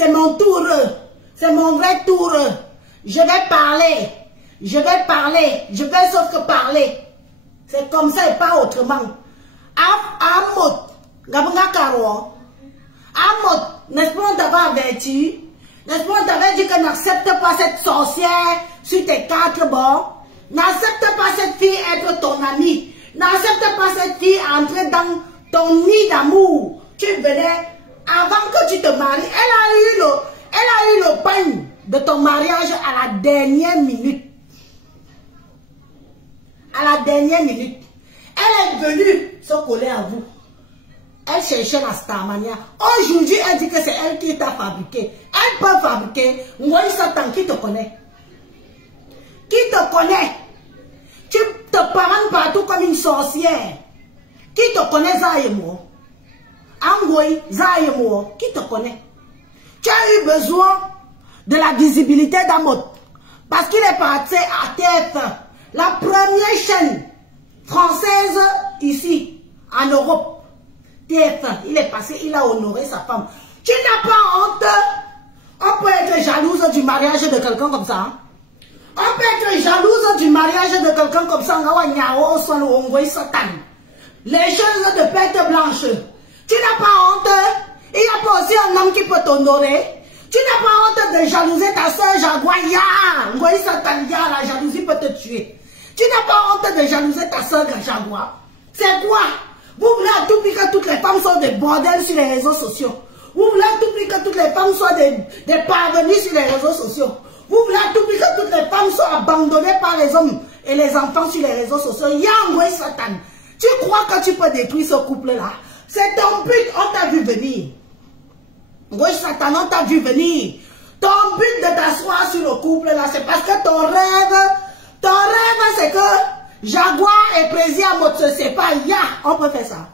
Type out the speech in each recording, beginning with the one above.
c'est mon tour. C'est mon vrai tour. Je vais parler. Je vais parler. Je vais sauf que parler. C'est comme ça et pas autrement. Amot. Gabanga Karo. Amot. N'est-ce pas on t'avait averti? N'est-ce pas on t'avait dit que n'accepte pas cette sorcière sur tes 4 bords? N'accepte pas cette fille être ton amie. N'accepte pas cette fille entrer dans ton nid d'amour. Tu venais, avant que tu te maries, elle a eu le pain de ton mariage à la dernière minute. À la dernière minute. Elle est venue se coller à vous. Elle cherchait la Starmania. Aujourd'hui, elle dit que c'est elle qui t'a fabriqué. Elle peut fabriquer. Moi, Satan, qui te connaît? Qui te connaît? Tu te parades partout comme une sorcière. Qui te connaît, Zayemo? Angoy, Zayemo, qui te connaît? Tu as eu besoin de la visibilité d'Amot. Parce qu'il est parti à TF1, la première chaîne française ici, en Europe. TF1, il est passé, il a honoré sa femme. Tu n'as pas honte? On peut être jalouse du mariage de quelqu'un comme ça. Hein? On peut être jalouse du mariage de quelqu'un comme ça. Les choses de pète blanche. Tu n'as pas honte? Il n'y a pas aussi un homme qui peut t'honorer. Tu n'as pas honte de jalouser ta soeur Jaguaya. La jalousie peut te tuer. Tu n'as pas honte de jalouser ta soeur Jaguar. C'est quoi? Vous voulez à tout prix que toutes les femmes soient des bordels sur les réseaux sociaux. Vous voulez à tout prix que toutes les femmes soient des parvenues sur les réseaux sociaux. Vous voulez à tout prix que toutes les femmes soient abandonnées par les hommes et les enfants sur les réseaux sociaux. Yangwe Satan. Tu crois que tu peux détruire ce couple-là? C'est ton but, on t'a vu venir. Oui, Satan, on t'a vu venir. Ton but de t'asseoir sur le couple-là, c'est parce que ton rêve, c'est que Jaguar et Président Amot se séparent. On peut faire ça.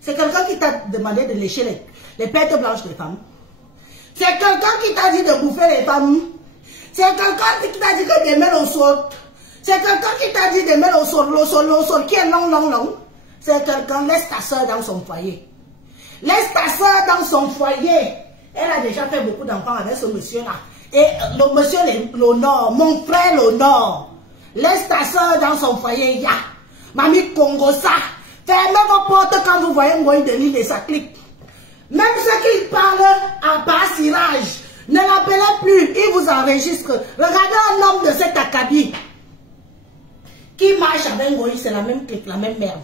C'est quelqu'un qui t'a demandé de lécher les pètes blanches des femmes. C'est quelqu'un qui t'a dit de bouffer les femmes. C'est quelqu'un qui t'a dit que de mettre au sol. C'est quelqu'un qui t'a dit de mettre au sol qui est long. C'est quelqu'un, laisse ta soeur dans son foyer. Laisse ta soeur dans son foyer. Elle a déjà fait beaucoup d'enfants avec ce monsieur-là. Et le monsieur l'honore, mon frère l'honore. Laisse ta soeur dans son foyer, ya. Mamie Congo ça. Fermez vos portes quand vous voyez Moïse de l'île et sa clique. Même ceux qui parlent à passirage, ne l'appelez plus, il vous enregistre. Regardez un homme de cet acabit qui marche avec Moïse, c'est la même clique, la même merde.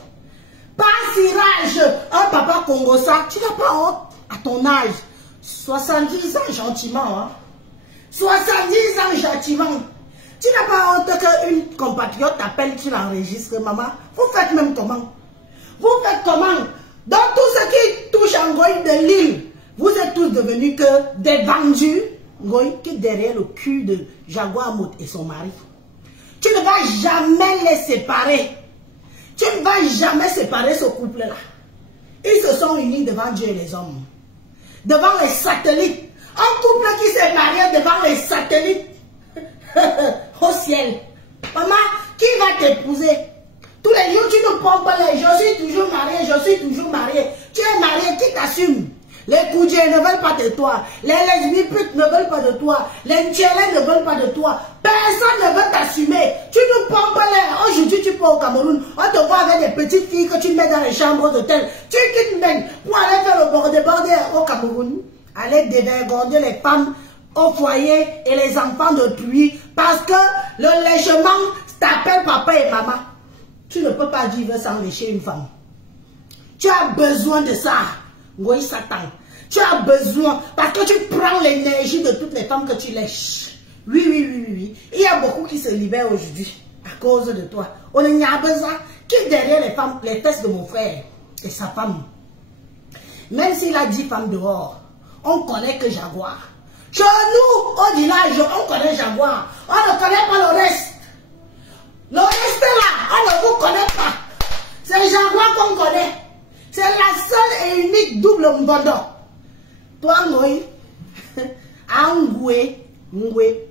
Passirage, un papa Congo ça, tu n'as pas honte à ton âge. 70 ans gentiment, hein. 70 ans gentiment. Tu n'as pas honte qu'une compatriote t'appelle, tu l'enregistres, maman. Vous faites même comment? Vous faites comment? Dans tout ce qui touche en Goï de l'île, vous êtes tous devenus que des vendus, Goï, qui derrière le cul de Jaguar Amot et son mari. Tu ne vas jamais les séparer. Tu ne vas jamais séparer ce couple-là. Ils se sont unis devant Dieu et les hommes. Devant les satellites. Un couple qui s'est marié devant les satellites. Au ciel. Maman, qui va t'épouser? Tous les jours, tu ne prends pas les. Je suis toujours marié, je suis toujours marié. Tu es marié, qui t'assume? Les coudiers ne veulent pas de toi. Les lesbiennes ne veulent pas de toi. Les tchélés ne veulent pas de toi. Personne ne veut t'assumer. Tu ne prends pas les. Aujourd'hui, tu pars au Cameroun. On te voit avec des petites filles que tu mets dans les chambres d'hôtel. Tu quittes même pour aller faire le bordel au Cameroun. Aller dévergonder les femmes au foyer et les enfants d'autrui. Parce que le lèchement t'appelle papa et maman. Tu ne peux pas vivre sans lécher une femme. Tu as besoin de ça. Oui, Satan. Tu as besoin, parce que tu prends l'énergie de toutes les femmes que tu lèches. Oui. Il y a beaucoup qui se libèrent aujourd'hui à cause de toi. On y a besoin. Qui derrière les femmes, les fesses de mon frère et sa femme? Même s'il a 10 femmes dehors, on connaît que Jaguar. Chez nous, au village, on connaît Jaguar. On ne connaît pas le reste. Le reste là, on ne vous connaît pas. C'est Jaguar qu'on connaît. C'est la seule et unique double mbondo. Toi, Ngoï, Angoué, Ngoué,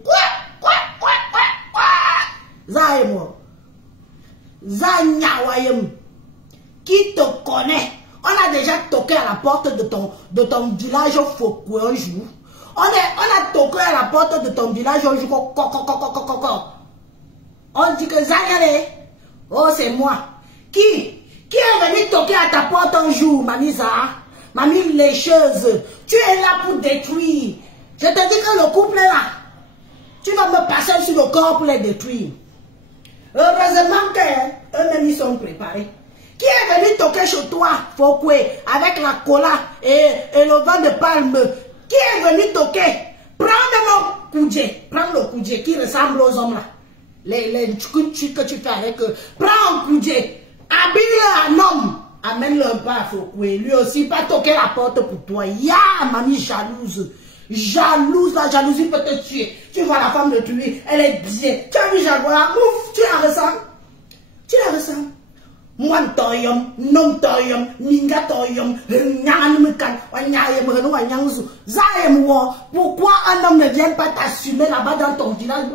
Zaïmo, Zanyawayem, qui te connaît? On a déjà toqué à la porte de ton village au Foucault un jour. On On a toqué à la porte de ton village, on joue on dit que Zayale, oh c'est moi. Qui est venu toquer à ta porte un jour, mamie Zah? Mamie lécheuse, tu es là pour détruire. Je te dis que le couple est là. Tu vas me passer sur le corps pour les détruire. Heureusement qu'eux-mêmes ils sont préparés. Qui est venu toquer chez toi, Fokwe, avec la cola et le vent de palme? Qui est venu toquer? Prends le koudje, prends le koudje qui ressemble aux hommes là. Les tchoukou que tu fais avec eux. Prends un koudje, habille un homme, amène-le pas à Fokwe. Lui aussi, pas toquer la porte pour toi. Ya, mamie jalouse. Jalouse, la jalousie peut te tuer. Tu vois la femme de tuer, elle est bien. Tu as vu Jaguar, ouf, tu la ressens. Tu la ressens. Moi, toyom, nom toyom, ninga toyom, nyanganumekan, wanyayem, renou, wanyangzu, zaem wo. Pourquoi un homme ne vient pas t'assumer là-bas dans ton village?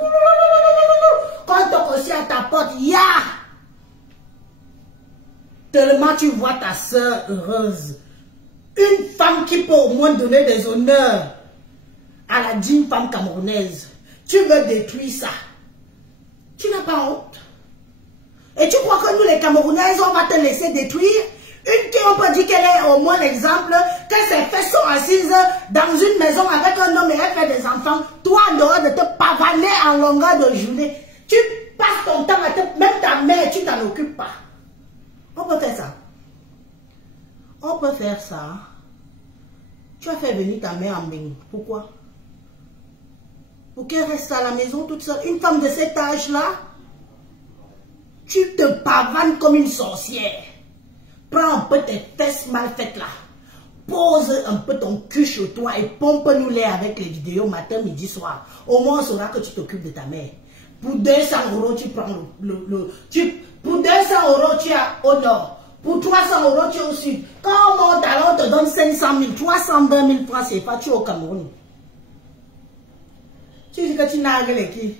Quand on toque aussi à ta porte, ya! Tellement tu vois ta soeur heureuse. Une femme qui peut au moins donner des honneurs à la digne femme camerounaise. Tu veux détruire ça. Tu n'as pas honte. Et tu crois que nous les Camerounaises, on va te laisser détruire? Une qui on peut dire qu'elle est au moins l'exemple, que ses fesses sont assises dans une maison avec un homme et elle fait des enfants. Toi, en dehors de te pavaner en longueur de journée, tu passes ton temps à te... Même ta mère, tu t'en occupes pas. On peut faire ça. On peut faire ça. Tu as fait venir ta mère en Bénin. Pourquoi? Pour qu'elle reste à la maison toute seule. Une femme de cet âge-là, tu te pavanes comme une sorcière. Prends un peu tes fesses mal faites là. Pose un peu ton cul sur toi et pompe-nous-les avec les vidéos matin, midi, soir. Au moins, on saura que tu t'occupes de ta mère. Pour 200 €, tu prends pour 200 €, tu as au nord. Pour 300 €, tu es au sud. Quand on monte, alors on te donne 500 000, 320 000 francs, c'est pas tu es au Cameroun. Tu dis que tu nagues les qui?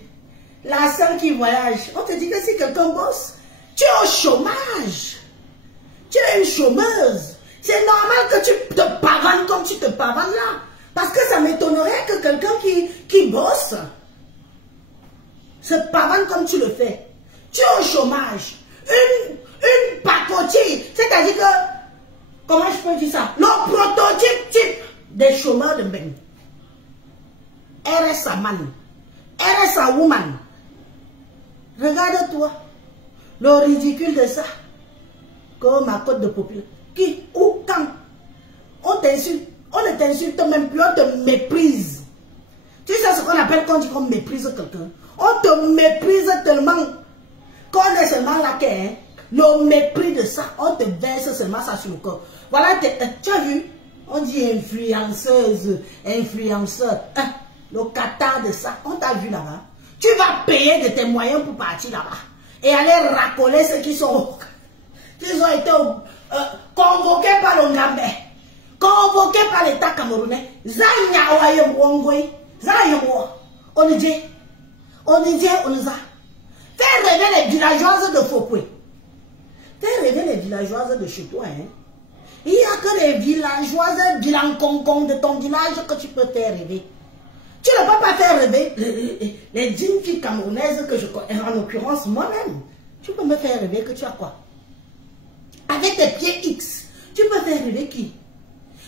La seule qui voyage, on te dit que si quelqu'un bosse, tu es au chômage. Tu es une chômeuse. C'est normal que tu te pavanes comme tu te pavanes là. Parce que ça m'étonnerait que quelqu'un qui bosse se pavane comme tu le fais. Tu es au chômage. Une pacotier, c'est-à-dire que, comment je peux dire ça? Le prototype des chômeurs de Bénin. RSA man, RSA woman. Regarde-toi, le ridicule de ça, comme ma cote de population. Qui, où, quand, on t'insulte, on ne t'insulte même plus, on te méprise. Tu sais ce qu'on appelle quand on méprise quelqu'un? On te méprise tellement qu'on est seulement là qu'un. Le mépris de ça, on te verse seulement ça sur le corps. Voilà, tu as vu? On dit influenceuse, influenceur. Hein? Le catar de ça, on t'a vu là-bas. Tu vas payer de tes moyens pour partir là-bas. Et aller racoler ceux qui ont été convoqués par le Ngambé, convoqués par l'État camerounais. On est dit, on nous a fait rêver les villageoises de Fokwe. Fais rêver les villageoises de chez toi. Hein? Il n'y a que les villageoises bilan-concon de ton village que tu peux faire rêver. Tu ne peux pas faire rêver les dignes filles camerounaises que je connais, en l'occurrence moi-même. Tu peux me faire rêver que tu as quoi? Avec tes pieds X, tu peux faire rêver qui?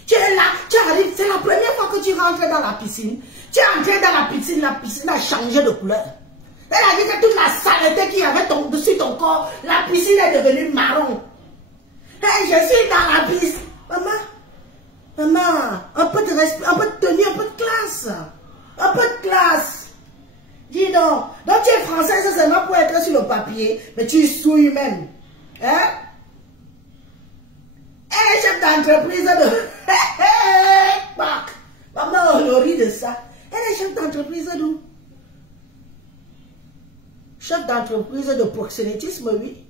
Tu es là, tu arrives, c'est la première fois que tu rentres dans la piscine. Tu es entré dans la piscine a changé de couleur. Elle a dit que toute la saleté qu'il y avait dessus ton corps, la piscine est devenue marron. Hey, je suis dans la piscine. Maman, un peu de respect, un peu de tenue, un peu de classe. Un peu de classe. Dis donc. Donc tu es française seulement pour être sur le papier, mais tu souilles même. Hein? Elle est chef d'entreprise de... Maman, on rit de ça. Elle est chef d'entreprise d'où? Chef d'entreprise de proxénétisme, oui.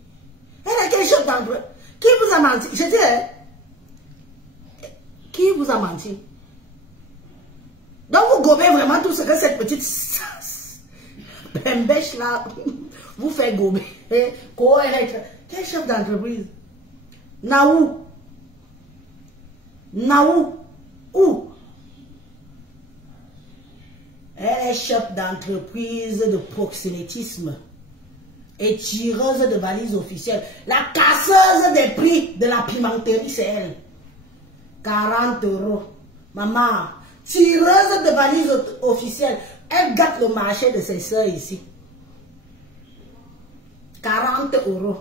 Elle est quel chef d'entreprise? Qui vous a menti? Je dis, hein? Qui vous a menti? Donc vous gobez vraiment tout ce que cette petite pembèche là vous fait gober. Quel chef d'entreprise? Naou? Naou? Où? Elle est chef d'entreprise de proxénétisme et tireuse de valises officielles. La casseuse des prix de la pimenterie, c'est elle. 40 €. Maman, tireuse de valises officielles. Elle gâte le marché de ses soeurs ici. 40 €.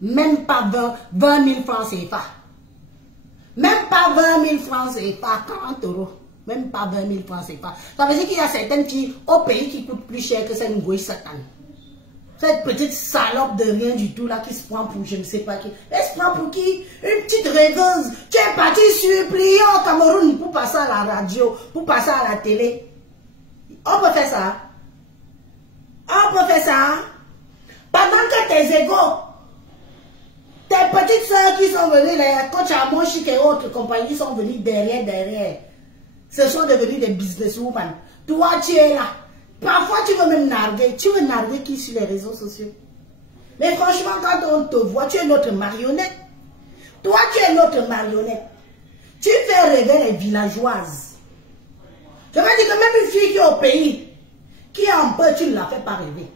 Même pas 20 000 francs CFA. Même pas 20 000 francs CFA. 40 €. Même pas 20 000 francs CFA. Ça veut dire qu'il y a certaines filles au pays qui coûtent plus cher que cette Ngoï Satan. Cette petite salope de rien du tout là qui se prend pour je ne sais pas qui. Elle se prend pour qui? Une petite rêveuse. Tu es parti supplier au Cameroun pour passer à la radio, pour passer à la télé. On peut faire ça. On peut faire ça. Pendant que tes égaux, tes petites soeurs qui sont venues, les coachs à Monchic et autres compagnies sont venues derrière. Ce sont devenus des businesswomen. Toi, tu es là. Parfois, tu veux même narguer. Tu veux narguer qui sur les réseaux sociaux? Mais franchement, quand on te voit, tu es notre marionnette. Toi, tu es notre marionnette. Tu fais rêver les villageoises. Je veux dire que même une fille qui est au pays, qui est en peu, tu ne la fais pas rêver.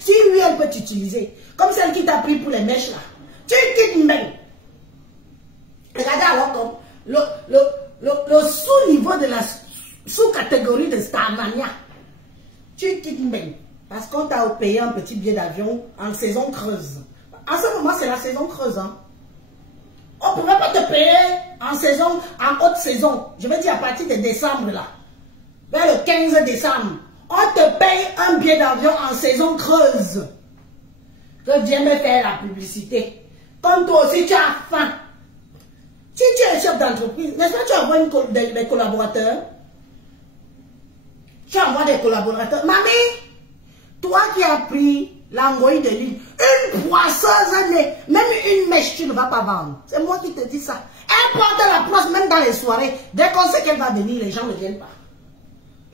Si lui, elle peut t'utiliser, comme celle qui t'a pris pour les mèches là, tu quittes même. Regardez alors comme le sous-niveau de la sous-catégorie de Starmania. Tu quittes même. Parce qu'on t'a payé un petit billet d'avion en saison creuse. En ce moment, c'est la saison creuse. Hein. On ne pourrait pas te payer en saison, en haute saison. Je veux dire à partir de décembre là. Vers le 15 décembre. On te paye un billet d'avion en saison creuse. Je viens me faire la publicité. Comme toi aussi, tu as faim. Si tu es chef d'entreprise, n'est-ce pas, tu envoies des collaborateurs? Tu envoies des collaborateurs. Mamie, toi qui as pris l'angoï de l'île, une poisseuse née, même une mèche, tu ne vas pas vendre. C'est moi qui te dis ça. Elle porte la place même dans les soirées. Dès qu'on sait qu'elle va venir, les gens ne viennent pas.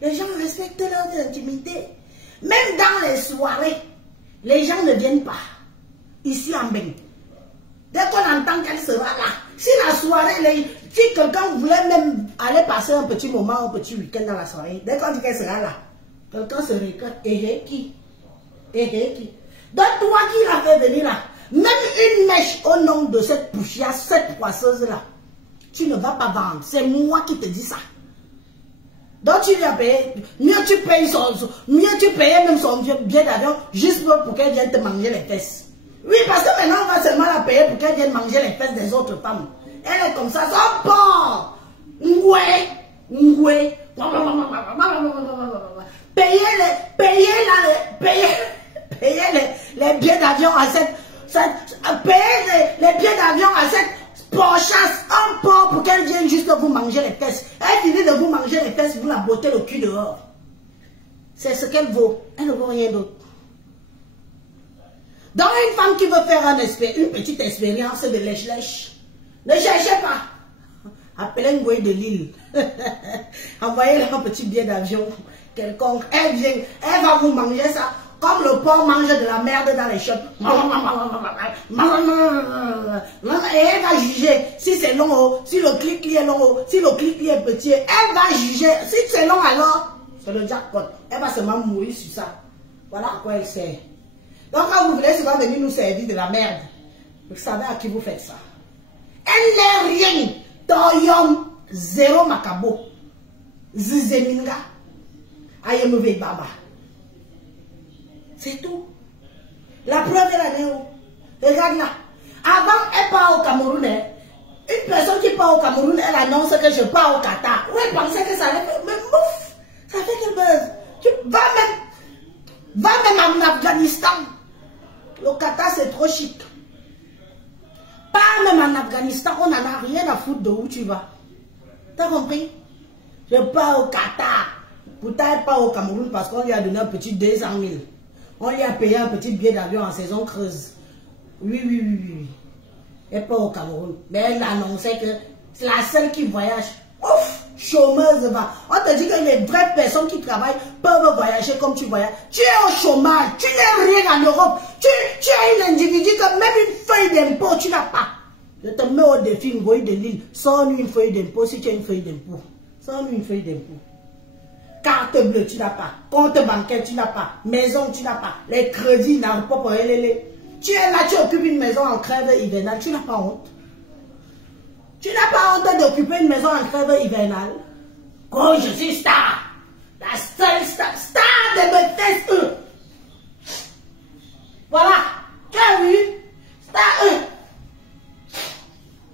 Les gens respectent leur intimité. Même dans les soirées, les gens ne viennent pas. Ici en Bénin. Dès qu'on entend qu'elle sera là. Si la soirée, si quelqu'un voulait même aller passer un petit moment, un petit week-end dans la soirée, dès qu'on dit qu'elle sera là, quelqu'un se réclame. Et qui? Donc toi qui l'a fait venir là, même une mèche au nom de cette poussière, cette poisseuse-là, tu ne vas pas vendre. C'est moi qui te dis ça. Donc tu lui as payé, mieux tu payais même son billet d'avion juste pour qu'elle vienne te manger les fesses. Oui, parce que maintenant on va seulement la payer pour qu'elle vienne manger les fesses des autres femmes. Elle est comme ça, son porc. Ngoué. Payez les billets d'avion à les billets d'avion à cette porchasse, un porc pour qu'elle vienne juste vous manger les fesses. Elle finit de vous manger les fesses, vous la bottez le cul dehors. C'est ce qu'elle vaut. Elle ne vaut rien d'autre. Donc une femme qui veut faire une petite expérience de lèche-lèche, ne cherchez pas. Appelez Ngoï de l'île. Envoyez-leur un petit billet d'avion quelconque. Elle vient, elle va vous manger ça. Comme le porc mange de la merde dans les shops. Et elle va juger si c'est long, si le clic est long, si le clic est petit. Elle va juger. Si c'est long alors, c'est le jackpot. Elle va seulement mourir sur ça. Voilà à quoi elle sert. Donc quand vous voulez souvent venir nous servir de la merde, vous savez à qui vous faites ça. Elle n'est rien. Toyom, zéro macabo. Zizeminga. Ayemove baba. C'est tout. La preuve est l'année où. Regarde là. Avant, elle part au Cameroun. Une personne qui part au Cameroun, elle annonce que je pars au Qatar. Où elle pensait que ça allait faire. Mais mouf, ça fait quelle buzz. Tu vas même en Afghanistan. Le Qatar, c'est trop chic. Pas même en Afghanistan, on n'en a rien à foutre de où tu vas. T'as compris? Je pars au Qatar. Pourtant, elle part au Cameroun parce qu'on lui a donné un petit 200 000. On lui a payé un petit billet d'avion en saison creuse. Oui. Elle part au Cameroun. Mais elle annonçait que c'est la seule qui voyage. Ouf, chômeuse va. On te dit que les vraies personnes qui travaillent peuvent voyager comme tu voyages. Tu es au chômage, tu n'es rien en Europe. Tu es un individu que même une feuille d'impôt, tu n'as pas. Je te mets au défi, Ngoï de l'île. Sors-nous une feuille d'impôt si tu as une feuille d'impôt. Sors-nous une feuille d'impôt. Carte bleue, tu n'as pas. Compte bancaire, tu n'as pas. Maison, tu n'as pas. Les crédits, n'ont pas pour les. Tu es là, tu occupes une maison en crève hivernale, tu n'as pas honte. Tu n'as pas honte d'occuper une maison en crève hivernale. Oh, je suis star. La seule star de mes tests. Voilà. Tu as vu? Star 1.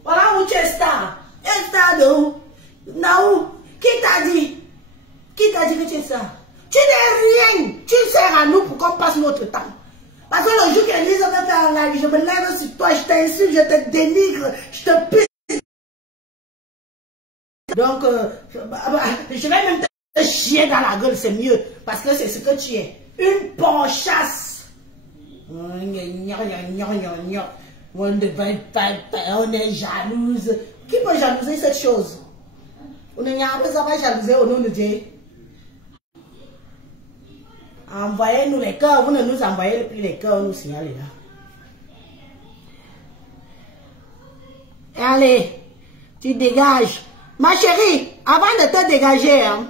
Voilà où tu es star. Tu es star de où? Où? Qui t'a dit? Qui t'a dit que tu es star? Tu n'es rien. Tu sers à nous pour qu'on passe notre temps. Parce que le jour qu'Élise va faire un live, je me lève sur toi, je t'insulte, je te dénigre, je te pisse. Donc, je vais même te chier dans la gueule, c'est mieux. Parce que c'est ce que tu es. Une ponchasse. On est jalouse. Qui peut jalouser cette chose? On n'est pas jalouser au nom de Dieu. Envoyez-nous les cœurs, vous ne nous envoyez plus les cœurs, nous signalez là. Allez, tu dégages. Ma chérie, avant de te dégager, hein,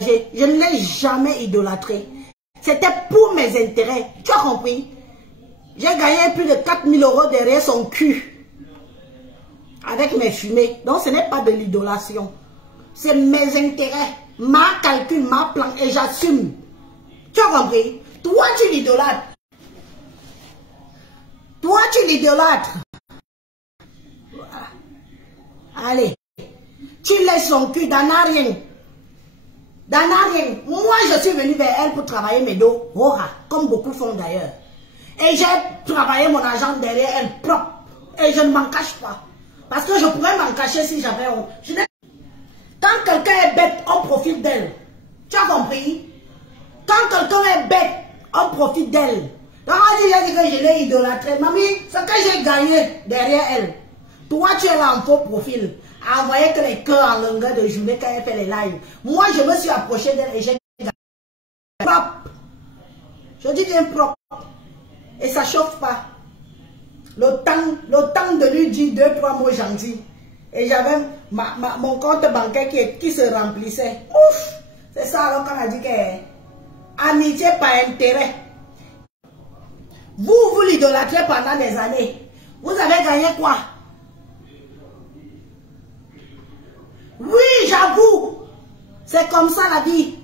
je ne l'ai jamais idolâtré. C'était pour mes intérêts. Tu as compris? J'ai gagné plus de 4 000 € derrière son cul. Avec mes fumées. Donc ce n'est pas de l'idolation. C'est mes intérêts. Ma calcul, ma plan, et j'assume. Tu as compris? Toi, tu l'idolâtres. Toi, tu l'idolâtres. Voilà. Allez. Tu laisses son cul dans rien. Dans rien. Moi, je suis venu vers elle pour travailler mes dos. Comme beaucoup font d'ailleurs. Et j'ai travaillé mon argent derrière elle propre. Et je ne m'en cache pas. Parce que je pourrais m'en cacher si j'avais honte. Quand quelqu'un est bête, on profite d'elle. Tu as compris? Quand quelqu'un est bête, on profite d'elle. Donc on dit que je l'ai idolâtrée. Mamie, ce que j'ai gagné derrière elle. Toi, tu es là en faux profil. À envoyer que les cœurs en longueur de journée quand elle fait les lives. Moi, je me suis approché d'elle et j'ai gagné. Propre. Je dis bien propre. Et ça ne chauffe pas. Le temps de lui dire 2-3 mots gentils. Et j'avais mon compte bancaire qui se remplissait. Ouf! C'est ça alors qu'on a dit que amitié par intérêt. Vous l'idolâtrez pendant des années. Vous avez gagné quoi? Oui, j'avoue. C'est comme ça la vie.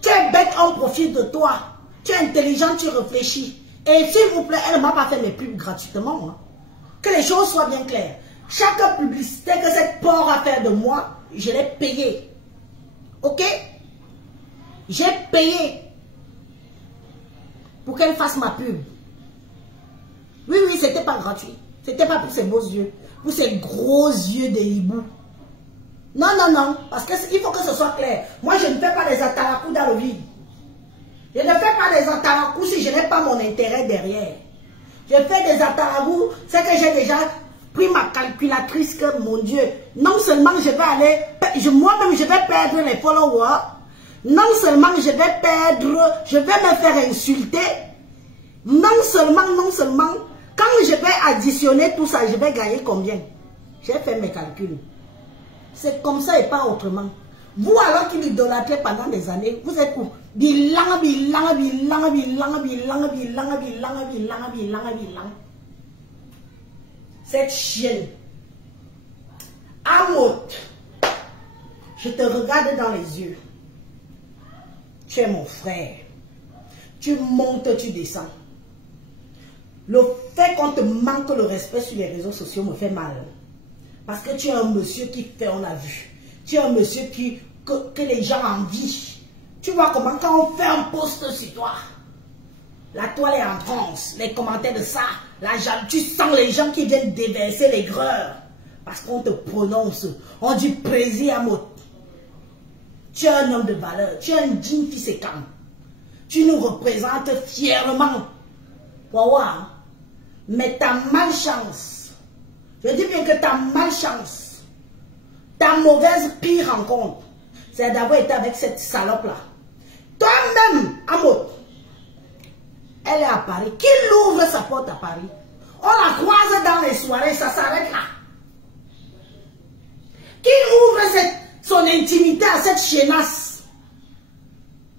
Tu es bête, on profite de toi. Tu es intelligent, tu réfléchis. Et s'il vous plaît, elle ne m'a pas fait mes pubs gratuitement. Hein. Que les choses soient bien claires. Chaque publicité que cette porc a fait de moi, je l'ai payé. Ok? J'ai payé pour qu'elle fasse ma pub. Oui, c'était pas gratuit. C'était pas pour ses beaux yeux. Pour ses gros yeux de hibou. Non, parce qu'il faut que ce soit clair. Moi, je ne fais pas des atarakou dans le vide. Je ne fais pas des atarakou si je n'ai pas mon intérêt derrière. Je fais des atarakou, c'est que j'ai déjà pris ma calculatrice que, mon Dieu, non seulement je vais aller, moi-même je vais perdre les followers, non seulement je vais perdre, je vais me faire insulter, non seulement, quand je vais additionner tout ça, je vais gagner combien? J'ai fait mes calculs. C'est comme ça et pas autrement. Vous alors qui l'idolâtrez pendant des années, vous êtes où? Bilan. Cette chienne, Amote, je te regarde dans les yeux. Tu es mon frère. Tu montes, tu descends. Le fait qu'on te manque le respect sur les réseaux sociaux me fait mal. Parce que tu es un monsieur qui fait, on a vu. Tu es un monsieur que les gens envient. Tu vois comment quand on fait un post sur toi, la toile est en France, les commentaires de ça, tu sens les gens qui viennent déverser l'aigreur. Parce qu'on te prononce, on dit plaisir à mot. Tu es un homme de valeur, tu es un digne fils et camp. Tu nous représentes fièrement. Waouh. Mais ta malchance, je dis bien que ta malchance, ta mauvaise pire rencontre, c'est d'avoir été avec cette salope-là. Toi-même, Amote, elle est à Paris. Qui l'ouvre sa porte à Paris? On la croise dans les soirées, ça s'arrête là. Qui ouvre son intimité à cette chienasse?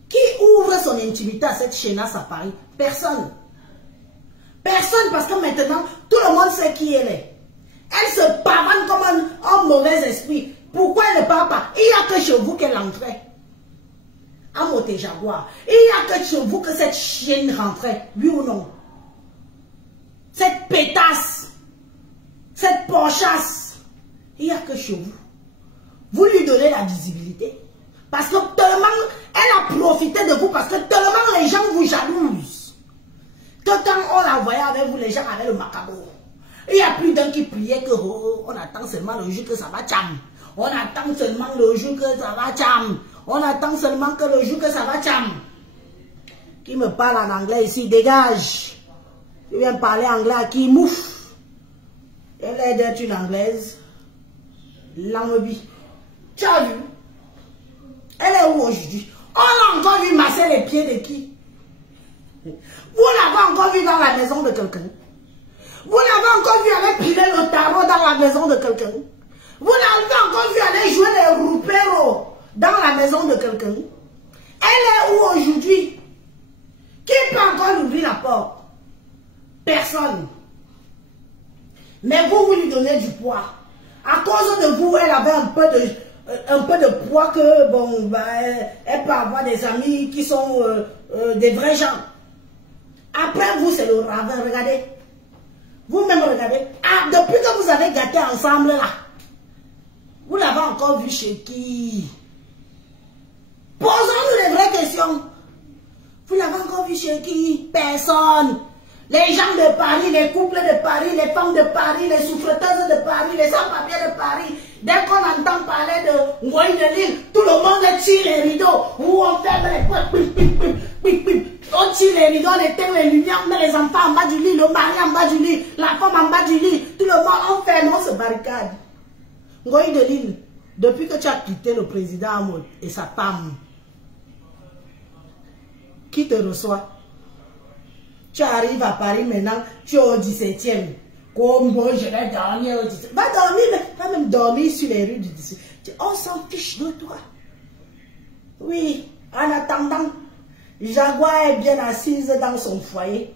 Qui ouvre son intimité à cette chienasse à Paris? Personne. Personne, parce que maintenant, tout le monde sait qui elle est. Elle se pavane comme un mauvais esprit. Pourquoi elle ne parle pas? Il n'y a que chez vous qu'elle entrait. À Moté Jaguar. Il n'y a que chez vous que cette chienne rentrait. Oui ou non? Cette pétasse. Cette porchasse. Il n'y a que chez vous. Vous lui donnez la visibilité. Parce que tellement, elle a profité de vous. Parce que tellement les gens vous jalousent. Que quand on la voyait avec vous, les gens avaient le macabre. Il y a plus d'un qui priait que on attend seulement le jour que ça va tcham. On attend seulement le jour que ça va tcham. On attend seulement que le jour que ça va tcham. Qui me parle en anglais ici, dégage. Je viens parler anglais à qui mouf. Elle est d'être une anglaise. Langue. Tu as vu? Elle est où aujourd'hui? On a encore vu masser les pieds de qui? Vous l'avez encore vu dans la maison de quelqu'un? Vous l'avez encore vu aller piler le tarot dans la maison de quelqu'un? Vous l'avez encore vu aller jouer les rouperos dans la maison de quelqu'un? Elle est où aujourd'hui? Qui peut encore ouvrir la porte? Personne. Mais vous lui donnez du poids. À cause de vous, elle avait un peu de poids que, bon, bah, elle peut avoir des amis qui sont des vrais gens. Après vous, c'est le ravin. Regardez. Vous-même, regardez. Ah, depuis que vous avez gâté ensemble, là, vous l'avez encore vu chez qui? Posons-nous les vraies questions. Vous l'avez encore vu chez qui? Personne. Les gens de Paris, les couples de Paris, les femmes de Paris, les souffreteuses de Paris, les sans-papiers de Paris. Dès qu'on entend parler de Ngoï de Lille, tout le monde tire les rideaux. Où on ferme les portes. On tire les rideaux, on éteint les lumières, on met les enfants en bas du lit, le mari en bas du lit, la femme en bas du lit. Tout le monde, on ferme, on se barricade. Ngoï de Lille, depuis que tu as quitté le président Amoud et sa femme, qui te reçoit? Tu arrives à Paris maintenant, tu es au 17e. Comme moi, je vais dormir au 17e. Va dormir, va même dormir sur les rues du 17e. On s'en fiche de toi. Oui, en attendant, Jaguar est bien assise dans son foyer.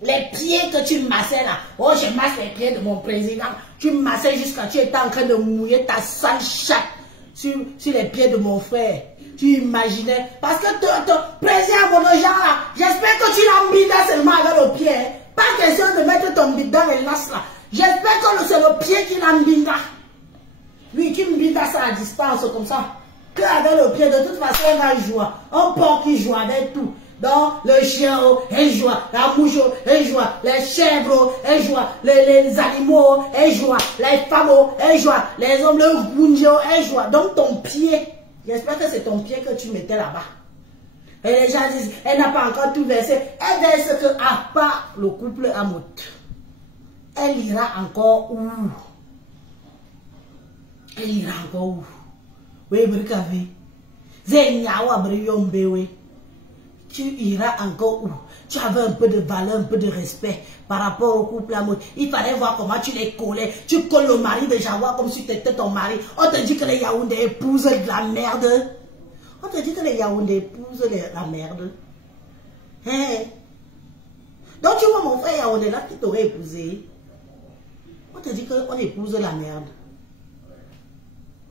Les pieds que tu massais là, oh je masse les pieds de mon président. Tu massais jusqu'à tu étais en train de mouiller ta sale chatte sur les pieds de mon frère. Tu imaginais, parce que ton président Monojan là, j'espère que tu l'embindas seulement avec le pied. Pas question de mettre ton bide dans les lasses là. J'espère que c'est le pied qui l'embinda. Lui qui m'binda ça à distance comme ça. Que avec le pied, de toute façon on va jouer. Un porc qui joue avec tout. Donc le chien, elle joue, la mouche, elle joue, les chèvres, elle joue, les animaux, elle joue, les femmes, elle joue, les hommes, le gunjo, elle joue. Donc ton pied. J'espère que c'est ton pied que tu mettais là-bas. Et les gens disent, elle n'a pas encore tout versé. Elle verse que à part le couple Amout. Elle ira encore où? Elle ira encore où? Oui, Brikavé. Zéniawa Briyombewe. Tu iras encore où? Tu avais un peu de valeur, un peu de respect par rapport au couple Amout. Il fallait voir comment tu les collais. Tu colles le mari de Jaguar comme si tu étais ton mari. On te dit que les Yaoundé épousent de la merde. On te dit que les Yaoundé épousent la merde. Hein? Donc tu vois mon frère Yaoundé là qui t'aurait épousé. On te dit qu'on épouse la merde.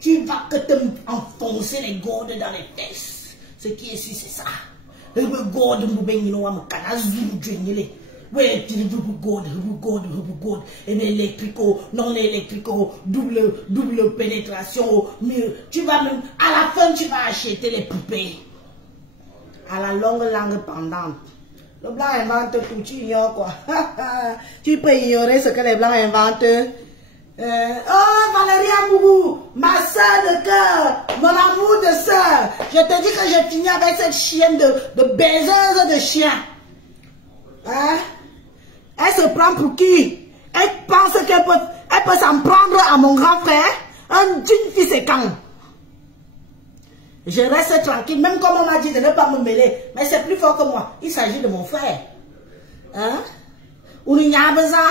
Tu vas que te enfoncer les gourdes dans les fesses. Ce qui est ici, c'est ça. Le gourde, et électrico, non électrico, double pénétration, tu vas même, à la fin, tu vas acheter les poupées. À la longue langue pendante. Le blanc invente tout, tu ignores quoi. Tu peux ignorer ce que les blancs inventent. Oh, Valérie Amourou, ma soeur de cœur, mon amour de soeur. Je te dis que j'ai fini avec cette chienne de baiseuse de chien. Hein? Elle se prend pour qui? Elle pense qu'elle peut s'en prendre à mon grand frère. Une fille, c'est quand? Je reste tranquille, même comme on m'a dit de ne pas me mêler. Mais c'est plus fort que moi. Il s'agit de mon frère. Hein? Uninyabaza,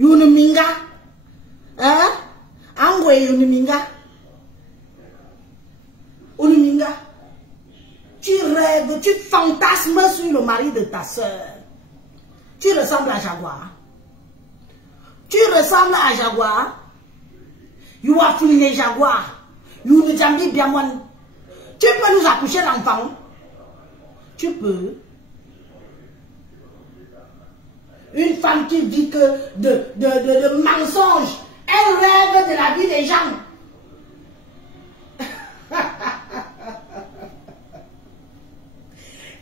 Yunuminga. Hein? Angwe Yunuminga. rêves, tu fantasmes sur le mari de ta soeur. Tu ressembles à Jaguar. Tu ressembles à Jaguar. You are fouliné Jaguar. You ne jambi bien moi. Tu peux nous accoucher l'enfant. Tu peux. Une femme qui vit que de mensonges. Elle rêve de la vie des gens.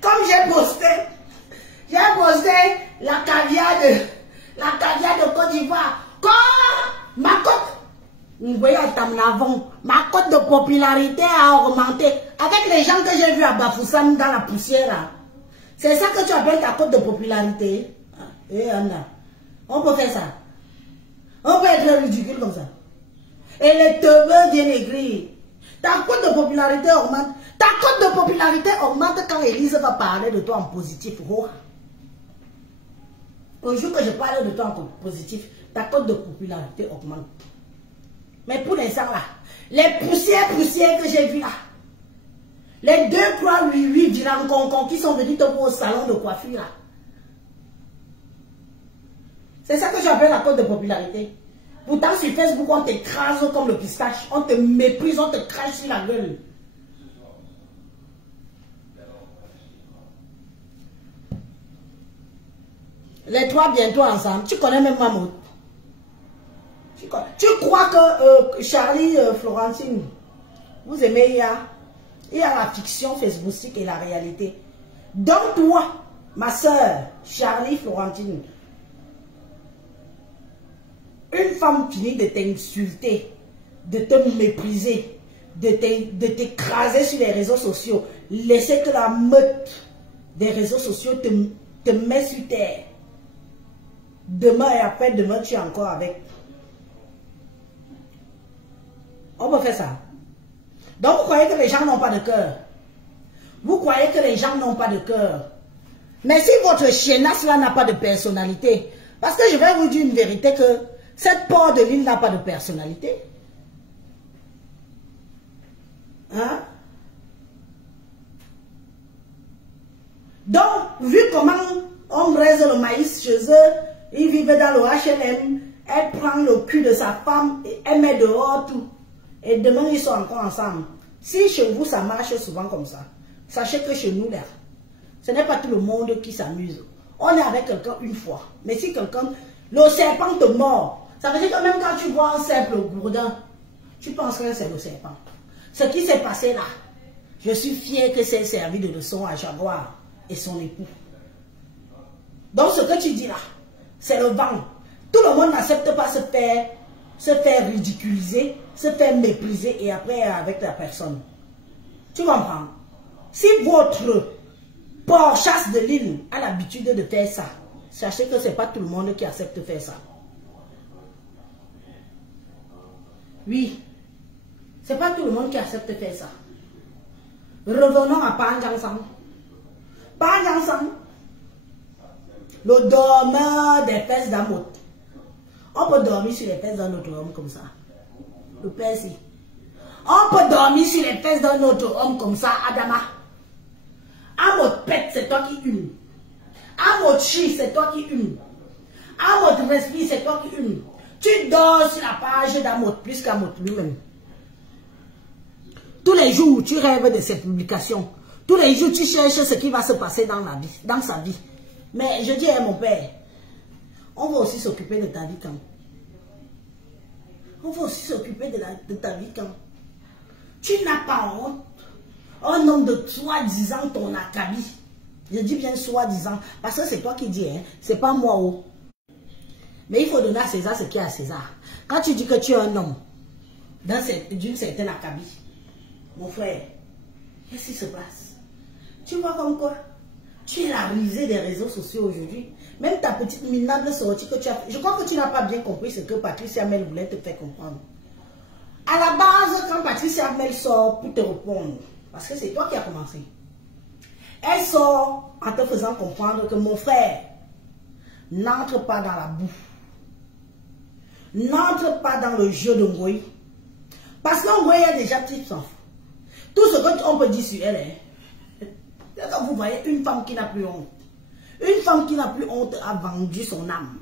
Comme j'ai posté la caviar de Côte d'Ivoire. Quand ma cote de popularité a augmenté avec les gens que j'ai vus à Bafoussam dans la poussière. C'est ça que tu appelles ta cote de popularité? Eh Anna, on peut faire ça. On peut être ridicule comme ça. Et les teubeux viennent écrire. Ta cote de popularité augmente. Ta cote de popularité augmente quand Élise va parler de toi en positif. Oh. Au jour que je parle de toi en positif, ta cote de popularité augmente. Mais pour l'instant là, les poussières que j'ai vues là, les 2, 3, 8 vilancons qui sont venus te voir au salon de coiffure là, c'est ça que j'appelle la cote de popularité. Pourtant sur Facebook on t'écrase comme le pistache, on te méprise, on te crache sur la gueule. Les trois bientôt ensemble, tu connais même Mamoud. Tu crois que Charlie Florentine, vous aimez il y a la fiction facebookistique et la réalité. Donc toi, ma soeur, Charlie Florentine, une femme finit de t'insulter, de te mépriser, de t'écraser sur les réseaux sociaux, laisser que la meute des réseaux sociaux te met sur terre. Demain et après-demain, tu es encore avec. On peut faire ça. Donc, vous croyez que les gens n'ont pas de cœur. Vous croyez que les gens n'ont pas de cœur. Mais si votre chienasse là n'a pas de personnalité, parce que je vais vous dire une vérité que cette porte de l'île n'a pas de personnalité. Hein? Donc, vu comment on braise le maïs chez eux, ils vivent dans le HLM, elle prend le cul de sa femme et elle met dehors tout. Et demain, ils sont encore ensemble. Si chez vous, ça marche souvent comme ça, sachez que chez nous, là, ce n'est pas tout le monde qui s'amuse. On est avec quelqu'un une fois. Mais si quelqu'un, le serpent te mord, ça veut dire que même quand tu vois un serpent gourdin, tu penses que c'est le serpent. Ce qui s'est passé là, je suis fier que c'est servi de leçon à Jaguar et son époux. Donc ce que tu dis là, c'est le vent. Tout le monde n'accepte pas se faire ridiculiser, se faire mépriser et après avec la personne. Tu comprends? Si votre port-chasse de l'île a l'habitude de faire ça, sachez que ce n'est pas tout le monde qui accepte de faire ça. Oui, ce n'est pas tout le monde qui accepte de faire ça. Revenons à Panjansang. Panjansang, le dormeur des fesses d'Amot. On peut dormir sur les fesses d'un autre homme comme ça. Le Persi. On peut dormir sur les fesses d'un autre homme comme ça, Adama. Amot pète, c'est toi qui hume. Amot chie, c'est toi qui hume. Amot respire, c'est toi qui hume. Tu dors sur la page d'Amot plus qu'Amot lui-même. Tous les jours, tu rêves de cette publication. Tous les jours, tu cherches ce qui va se passer dans la vie, dans sa vie. Mais je dis à mon père, on va aussi s'occuper de ta vie quand. On va aussi s'occuper de ta vie quand. Tu n'as pas honte. Un homme de soi-disant ton acabit. Je dis bien soi-disant, parce que c'est toi qui dis, hein, c'est pas moi. Oh. Mais il faut donner à César ce qui est à César. Quand tu dis que tu es un homme d'une certaine acabit, mon frère, qu'est-ce qui se passe? Tu vois comme quoi? Tu es la risée des réseaux sociaux aujourd'hui. Même ta petite minable sortie que tu as... Je crois que tu n'as pas bien compris ce que Patricia Mel voulait te faire comprendre. À la base, quand Patricia Mel sort pour te répondre, parce que c'est toi qui as commencé, elle sort en te faisant comprendre que mon frère, n'entre pas dans la boue. N'entre pas dans le jeu de Ngoï. Parce qu'Ngoï a déjà petit enfant. Tout ce qu'on peut dire sur elle, hein, Quand vous voyez une femme qui n'a plus honte, une femme qui n'a plus honte a vendu son âme.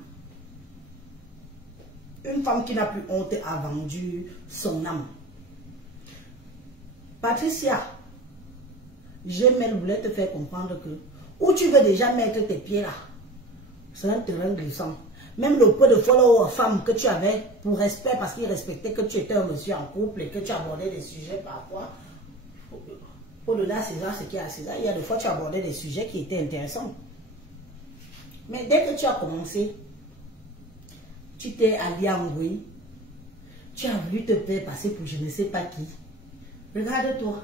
Une femme qui n'a plus honte a vendu son âme. Patricia, je voulais te faire comprendre que où tu veux déjà mettre tes pieds là, c'est un terrain glissant. Même le peu de followers femmes que tu avais pour respect, parce qu'ils respectaient que tu étais un monsieur en couple et que tu abordais des sujets parfois. Pour donner à César ce qui est à César, il y a des fois tu abordais des sujets qui étaient intéressants. Mais dès que tu as commencé, tu t'es allié à Ngoï, tu as voulu te faire passer pour je ne sais pas qui. Regarde-toi.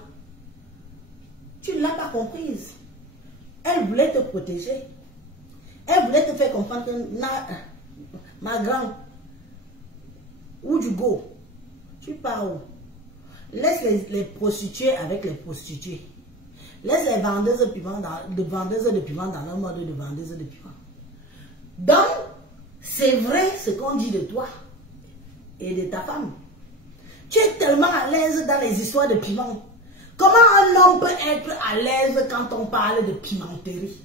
Tu ne l'as pas comprise. Elle voulait te protéger. Elle voulait te faire comprendre que ma grande, où tu go, tu pars où? Laisse les prostituées avec les prostituées. Laisse les vendeuses de piment dans leur mode de vendeuses de piment. Donc, c'est vrai ce qu'on dit de toi et de ta femme. Tu es tellement à l'aise dans les histoires de piment. Comment un homme peut être à l'aise quand on parle de pimenterie?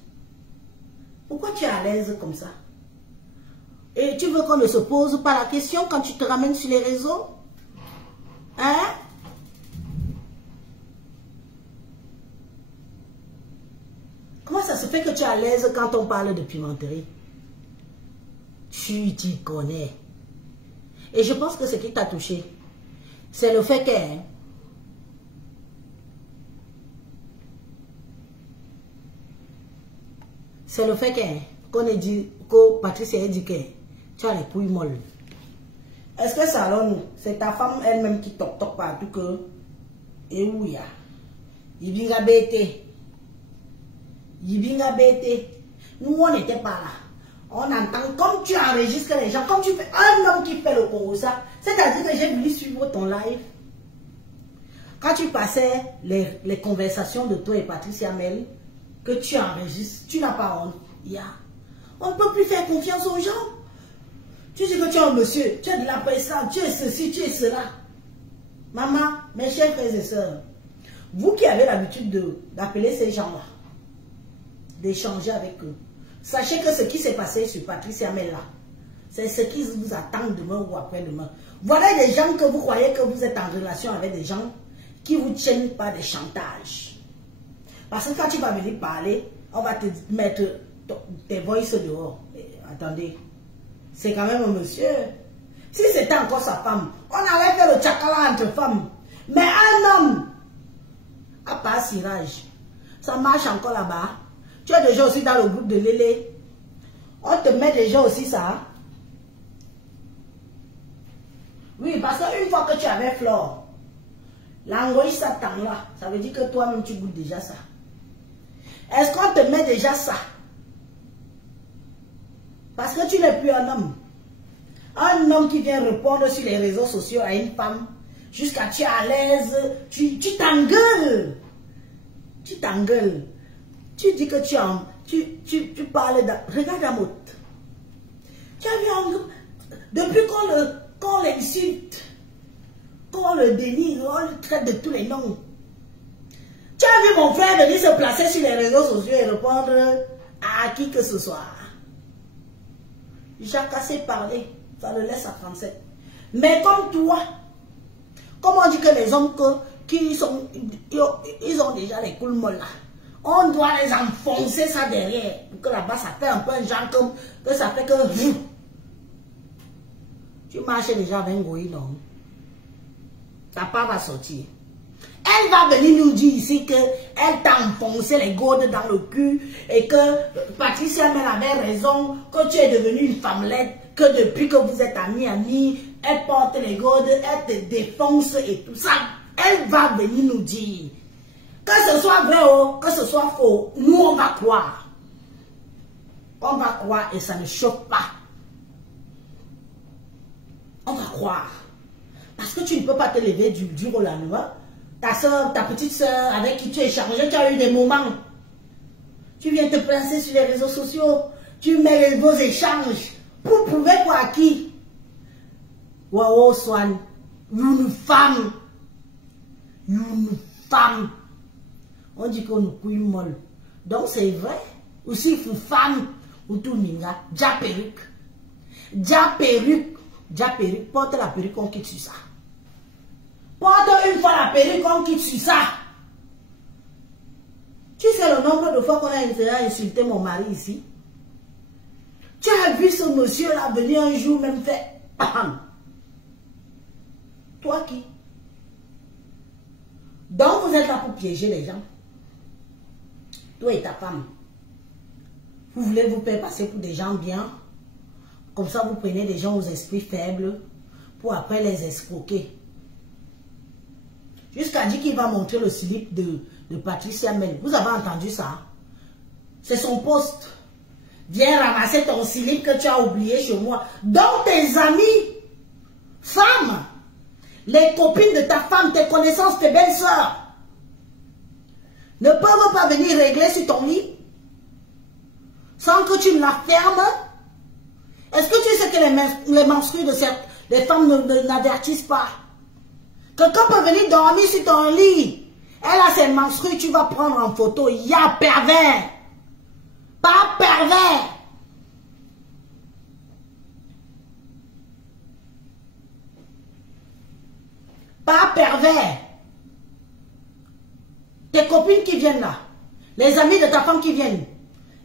Pourquoi tu es à l'aise comme ça? Et tu veux qu'on ne se pose pas la question quand tu te ramènes sur les réseaux? Hein? Comment ça se fait que tu es à l'aise quand on parle de pimenterie? Tu t'y connais. Et je pense que ce qui t'a touché, c'est le fait que... C'est le fait qu'on ait dit, que Patricia ait dit que tu as les couilles molles. Est-ce que ça alors c'est ta femme elle-même qui toque partout que... Et où il y a? Il vient bêter. Il vient bêter. Nous on n'était pas là. On entend comme tu enregistres les gens, comme tu fais un homme qui fait le ça. C'est-à-dire que j'ai voulu suivre ton live. Quand tu passais les conversations de toi et Patricia Mel, que tu enregistres, tu n'as pas honte. On ne peut plus faire confiance aux gens. Tu dis que tu es un monsieur, tu es de la personne, tu es ceci, tu es cela. Maman, mes chers frères et sœurs, vous qui avez l'habitude d'appeler ces gens-là, d'échanger avec eux, sachez que ce qui s'est passé sur Patricia Mel, c'est ce qui vous attend demain ou après-demain. Voilà des gens que vous croyez que vous êtes en relation avec des gens qui vous tiennent par des chantages. Parce que quand tu vas venir parler, on va te mettre tes voices dehors. Attendez, c'est quand même un monsieur. Si c'était encore sa femme, on allait faire le tchakala entre femmes. Mais un homme, à part Sirage, ça marche encore là-bas. Tu es déjà aussi dans le groupe de Lélé. On te met déjà aussi ça. Oui, parce qu'une fois que tu avais Flore, l'angoisse s'attend là. Ça veut dire que toi-même tu goûtes déjà ça. Est-ce qu'on te met déjà ça? Parce que tu n'es plus un homme. Un homme qui vient répondre sur les réseaux sociaux à une femme, jusqu'à tu es à l'aise, tu t'engueules. Tu t'engueules. Tu dis que tu parles de... Regarde la mode. Tu as vu, depuis qu'on l'insulte, qu'on le dénigre, on le traite de tous les noms. Tu as vu mon frère venir se placer sur les réseaux sociaux et répondre à qui que ce soit. Jacques sait parler, ça le laisse à 37. Mais comme toi, comme on dit que les hommes ils ont déjà les couilles molles là, on doit les enfoncer ça derrière, pour que là-bas ça fait un peu un genre comme, que ça fait que... Tu marches déjà avec Ngoï, non? Ta part va sortir. Elle va venir nous dire ici qu'elle t'a enfoncé les gourdes dans le cul et que Patricia Mel avait raison, que tu es devenue une femmelette, que depuis que vous êtes amis, elle porte les gourdes, elle te défonce et tout ça. Elle va venir nous dire. Que ce soit vrai ou que ce soit faux, nous on va croire. On va croire et ça ne choque pas. On va croire. Parce que tu ne peux pas te lever du jour au lendemain. Ta soeur, ta petite soeur avec qui tu échanges, tu as eu des moments. Tu viens te placer sur les réseaux sociaux. Tu mets vos échanges. Pour prouver quoi à qui? Waouh, Swan. Une femme. Une femme. On dit qu'on nous couille molle. Donc c'est vrai. Aussi, il faut femme ou tout minga. Déjà perruque. Déjà perruque. Déjà perruque. Porte la perruque, on quitte sur ça. Porte une fois la perruque, on quitte sur ça. Tu sais le nombre de fois qu'on a insulté mon mari ici? Tu as vu ce monsieur-là venir un jour même fait... Toi qui? Donc vous êtes là pour piéger les gens. Toi et ta femme. Vous voulez vous faire passer pour des gens bien. Comme ça vous prenez des gens aux esprits faibles pour après les escroquer. Jusqu'à dire qu'il va montrer le slip de Patricia Mel. Vous avez entendu ça? C'est son poste. Viens ramasser ton slip que tu as oublié chez moi. Donc tes amis, femmes, les copines de ta femme, tes connaissances, tes belles-sœurs, ne peuvent pas venir régler sur ton lit sans que tu la fermes. Est-ce que tu sais que les menstrues de les femmes n'avertissent pas? Quelqu'un peut venir dormir sur ton lit. Elle a ses menstrues, tu vas prendre en photo. Il y a pervers. Pas pervers. Pas pervers. Tes copines qui viennent là, les amis de ta femme qui viennent,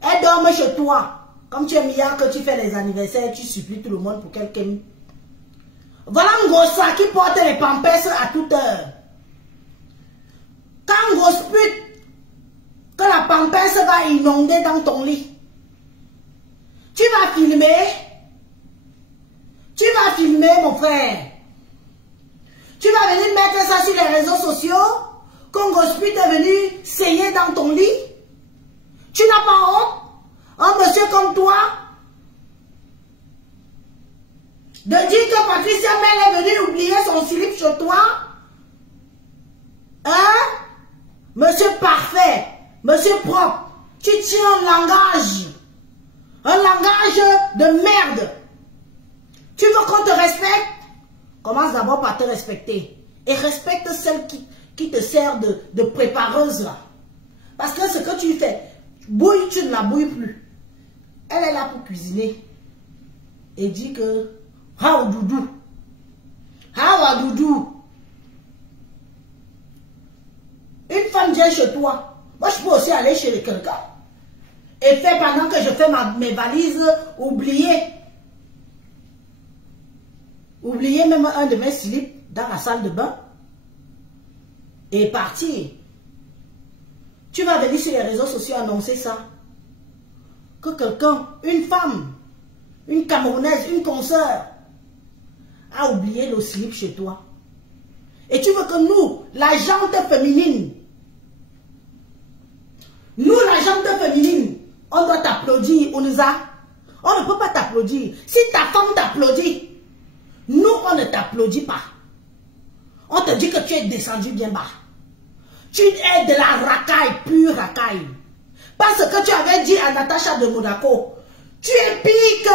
elles dorment chez toi. Comme tu es milliard que tu fais les anniversaires, tu supplies tout le monde pour quelqu'un. Voilà un gros sac qui porte les pampers à toute heure. Quand un gros pute, que la pampers va inonder dans ton lit, tu vas filmer. Tu vas filmer, mon frère. Tu vas venir mettre ça sur les réseaux sociaux. Quand un gros pute est venu saigner dans ton lit. Tu n'as pas honte? Un monsieur comme toi, de dire que Patricia Mel est venue oublier son slip chez toi? Hein? Monsieur parfait, monsieur propre, tu tiens un langage de merde. Tu veux qu'on te respecte? Commence d'abord par te respecter. Et respecte celle qui te sert de prépareuse là. Parce que ce que tu fais, bouille, tu ne la bouilles plus. Elle est là pour cuisiner. Et dit que, how doudou. How doudou. Une femme vient chez toi. Moi, je peux aussi aller chez quelqu'un. Et faire pendant que je fais mes valises, oublier même un de mes slips dans la salle de bain. Et partir. Tu vas venir sur les réseaux sociaux annoncer ça. Que quelqu'un, une femme, une Camerounaise, une consoeur, a oublié le slip chez toi. Et tu veux que nous, la gente féminine, on doit t'applaudir, on ne peut pas t'applaudir. Si ta femme t'applaudit, nous, on ne t'applaudit pas. On te dit que tu es descendu bien bas. Tu es de la racaille, pure racaille. Parce que tu avais dit à Natacha de Monaco, tu es pire que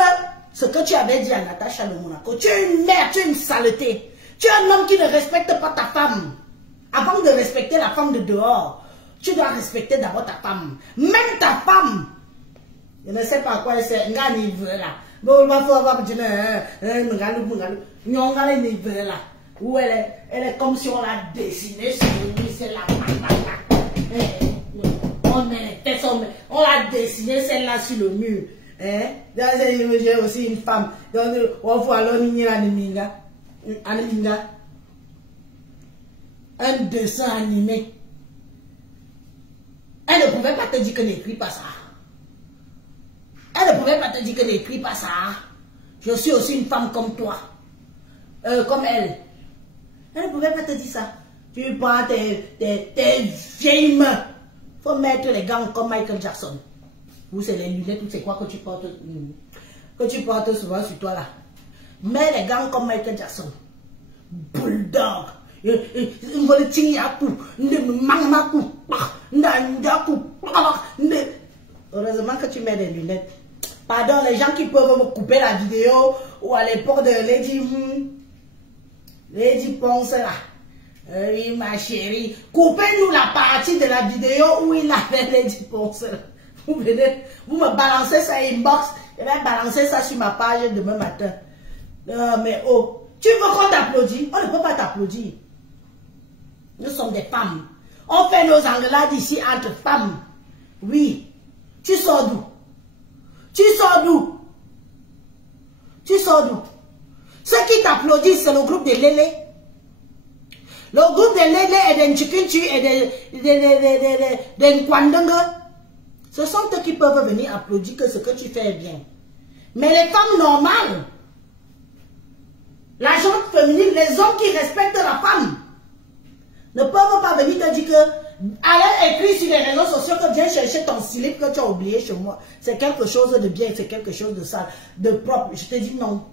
ce que tu avais dit à Natacha de Monaco. Tu es une merde, tu es une saleté. Tu es un homme qui ne respecte pas ta femme. Avant de respecter la femme de dehors, tu dois respecter d'abord ta femme. Même ta femme. Je ne sais pas à quoi elle sert. Où elle est comme si on l'a dessinée sur le mur, c'est la on l'a dessinée celle-là sur le mur. J'ai aussi une femme. Donc, on voit un dessin animé. Elle ne pouvait pas te dire que n'écris pas ça. Elle ne pouvait pas te dire que n'écris pas ça. Je suis aussi une femme comme toi. Comme elle. Elle ne pouvait pas te dire ça. Tu prends tes vieilles mains. Faut mettre les gants comme Michael Jackson. Ou c'est les lunettes, ou c'est quoi que tu portes souvent sur toi là. Mets les gants comme Michael Jackson. Bulldog. Heureusement que tu mets des lunettes. Pardon, les gens qui peuvent me couper la vidéo ou à l'époque de Lady Ponce là. Oui, ma chérie. Coupez-nous la partie de la vidéo où il avait les 10%. Vous venez, vous me balancez ça inbox. Je vais balancer ça sur ma page demain matin. Mais oh, tu veux qu'on t'applaudisse? On ne peut pas t'applaudir. Nous sommes des femmes. On fait nos engueulades ici entre femmes. Oui. Tu sors d'où? Tu sors d'où? Tu sors d'où? Ceux qui t'applaudissent, c'est le groupe de Lélé. Le groupe de Lélé et de Nchikinchi et de Nkwandanga. Ce sont eux qui peuvent venir applaudir que ce que tu fais est bien. Mais les femmes normales, la gente féminine, les hommes qui respectent la femme, ne peuvent pas venir te dire que, allez écrire sur les réseaux sociaux que viens chercher ton slip que tu as oublié chez moi. C'est quelque chose de bien, c'est quelque chose de sale, de propre. Je te dis non,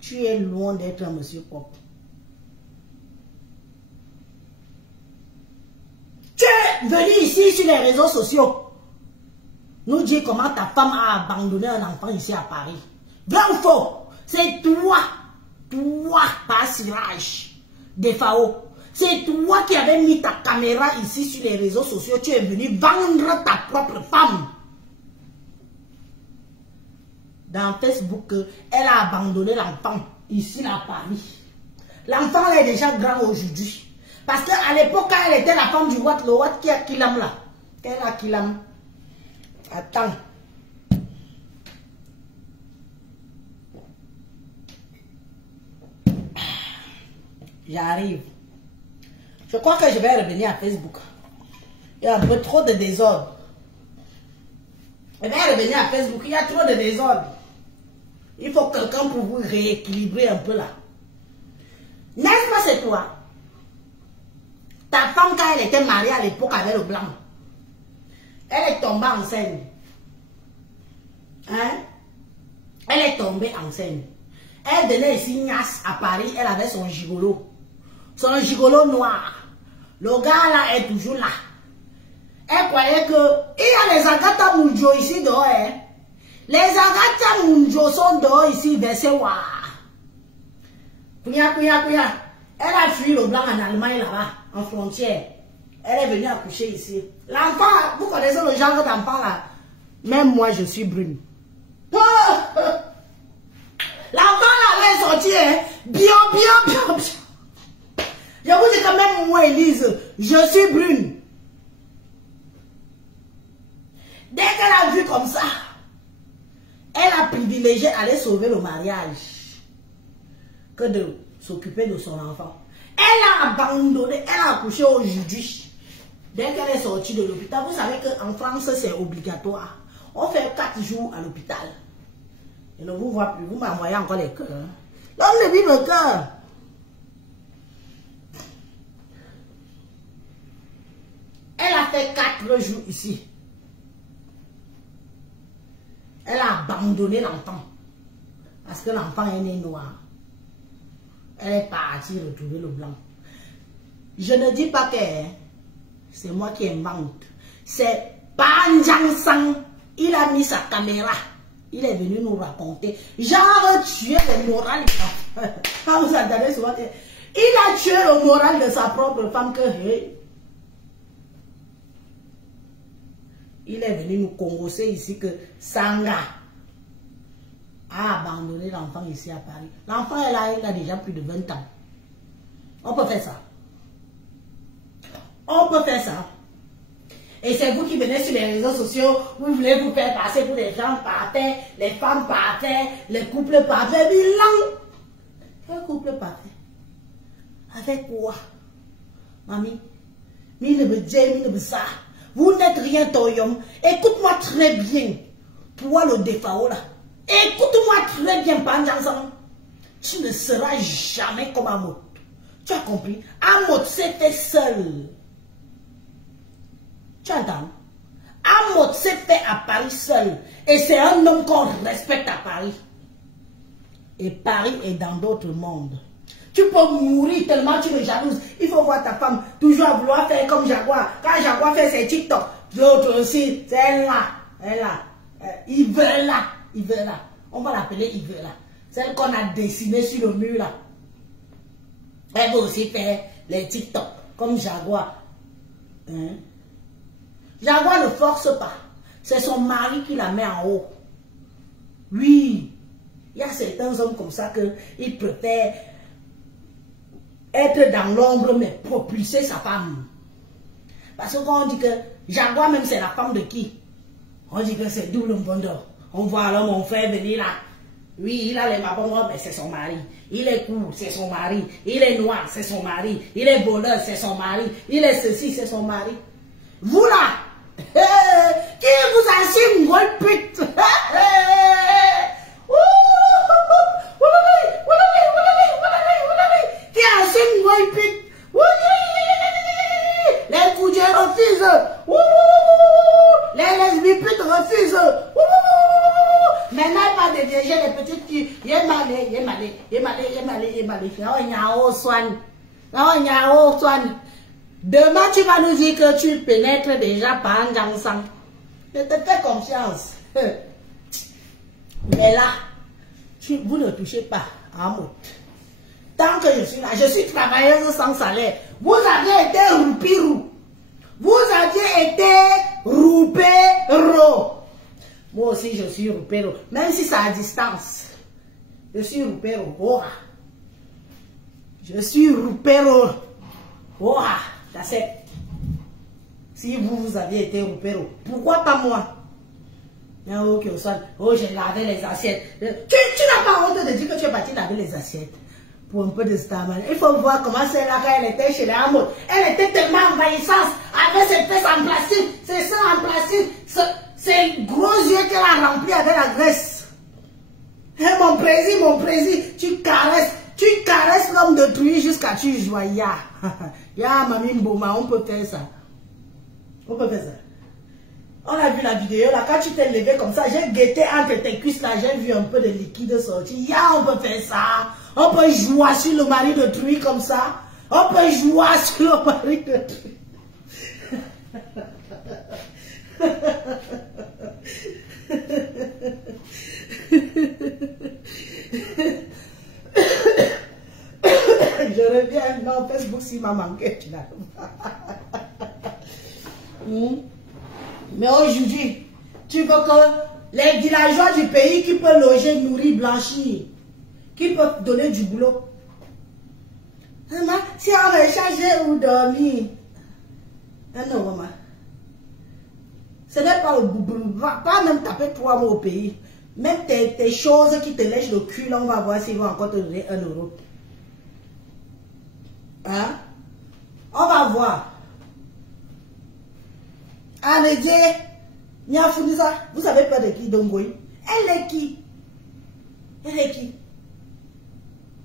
tu es loin d'être un monsieur propre. Tu es venu ici sur les réseaux sociaux nous dire comment ta femme a abandonné un enfant ici à Paris. Vrai ou faux? C'est toi, par Siraj, des FAO. C'est toi qui avais mis ta caméra ici sur les réseaux sociaux. Tu es venu vendre ta propre femme. Dans Facebook, elle a abandonné l'enfant ici à Paris. L'enfant est déjà grand aujourd'hui. Parce qu'à l'époque, quand elle était la femme du Watt, le Watt qui a Kilam là. Quelle a Kilam? Attends. J'arrive. Je crois que je vais revenir à Facebook. Il y a un peu trop de désordre. Je vais revenir à Facebook. Il y a trop de désordre. Il faut quelqu'un pour vous rééquilibrer un peu là. N'est-ce pas c'est toi? Ta femme, quand elle était mariée à l'époque avec le blanc, elle est tombée enceinte. Hein? Elle est tombée enceinte. Elle donnait ici Nias à Paris, elle avait son gigolo. Son gigolo noir. Le gars là est toujours là. Elle croyait que... Il y a les Agatha Mounjo ici dehors. Hein? Les Agatha Mounjo sont dehors ici, versés war. Pouya. Elle a fui le blanc en Allemagne là-bas, en frontière. Elle est venue accoucher ici. L'enfant, vous connaissez le genre d'enfant là? Même moi, je suis brune. L'enfant là, elle est sortie, hein? Bien. Je vous dis quand même, moi, Elise, je suis brune. Dès qu'elle a vu comme ça, elle a privilégié aller sauver le mariage que de s'occuper de son enfant. Elle a abandonné, elle a accouché aujourd'hui. Dès qu'elle est sortie de l'hôpital, vous savez qu'en France, c'est obligatoire. On fait 4 jours à l'hôpital. Je ne vous vois plus, vous m'envoyez encore les cœurs. L'homme ne vit le cœur. Elle a fait 4 jours ici. Elle a abandonné l'enfant. Parce que l'enfant est né noir. Elle est partie retrouver le blanc. Je ne dis pas que c'est moi qui invente. C'est Panjang Sang. Il a mis sa caméra. Il est venu nous raconter. Genre tuer le moral. Quand vous entendez souvent que il a tué le moral de sa propre femme que il est venu nous congosser ici que Sanga a abandonné l'enfant ici à Paris. L'enfant est là, il a déjà plus de 20 ans. On peut faire ça. On peut faire ça. Et c'est vous qui venez sur les réseaux sociaux, vous voulez vous faire passer pour des gens parfaits, les femmes parfaites, les couples parfaits. Bilan. Un couple parfait. Avec quoi? Mamie, vous n'êtes rien, Toyom. Écoute-moi très bien. Toi, le défaut là. Écoute-moi très bien, Panjansan. Tu ne seras jamais comme Amot. Tu as compris? Amot s'est fait seul. Tu entends? Amot s'est fait à Paris seul. Et c'est un homme qu'on respecte à Paris. Et Paris est dans d'autres mondes. Tu peux mourir tellement tu me jalouses. Il faut voir ta femme toujours à vouloir faire comme Jaguar. Quand Jaguar fait ses TikTok, l'autre aussi, c'est elle là. Elle là. Ivela. On va l'appeler Ivela. Celle qu'on a dessinée sur le mur là. Elle va aussi faire les TikTok. comme Jaguar. Hein? Jaguar ne force pas. C'est son mari qui la met en haut. Oui. Il y a certains hommes comme ça qu'ils préfèrent être dans l'ombre mais propulser sa femme. Parce que quand on dit que Jaguar même c'est la femme de qui? On dit que c'est double bondeur. On voit alors mon frère venir là. Oui, il a les mabons, mais c'est son mari. Il est court, c'est son mari. Il est noir, c'est son mari. Il est voleur, c'est son mari. Il est ceci, c'est son mari. Vous là, qui vous assume, gros pute? Qui assume, gros pute? Les coudées refusent. Les lesbiennes putes refusent. Maintenant, pas de vieilles, les petites filles. Yé malé. Demain, tu vas nous dire que tu pénètres déjà par un gang-sang. Je te fais confiance. Mais là, vous ne touchez pas à moi. Tant que je suis là, je suis travailleuse sans salaire. Vous aviez été roupirou. Vous aviez été roupéro. Moi aussi, je suis roupéro. Même si c'est à distance. Je suis roupéro. Oh. Je suis roupéro. Oh. Si vous aviez été roupéro, pourquoi pas moi? Oh, j'ai lavé les assiettes. Tu n'as pas honte de dire que tu es parti laver les assiettes. Pour un peu de stamina. Il faut voir comment c'est là quand elle était chez les Hameaux. Elle était tellement envahissante avec ses fesses en plastique, ses seins en plastique, ses gros yeux qu'elle a remplis avec la graisse. Et mon président, tu caresses l'homme de truie jusqu'à tu joyas. Ya, mamie Mboma, on peut faire ça. On peut faire ça. On a vu la vidéo là, quand tu t'es levé comme ça, j'ai guetté entre tes cuisses là, j'ai vu un peu de liquide sortir. Ya, on peut faire ça. On peut jouer sur le mari de truie comme ça. On peut jouer sur le mari de truie. Je reviens dans Facebook s'il m'a manqué. Mais aujourd'hui, tu veux que les villageois du pays qui peuvent loger, nourrir, blanchir, qui peuvent donner du boulot. Maman, si on veut changer ou dormir. Non, maman. Ce n'est pas le boubou. Pas même taper 3 mots au pays. Même tes choses qui te lèchent le cul, là, on va voir s'ils vont encore te donner 1 euro. Hein? On va voir. Anédié, Niafounisa, vous savez pas de qui Dongoy? Elle est qui? Elle est qui?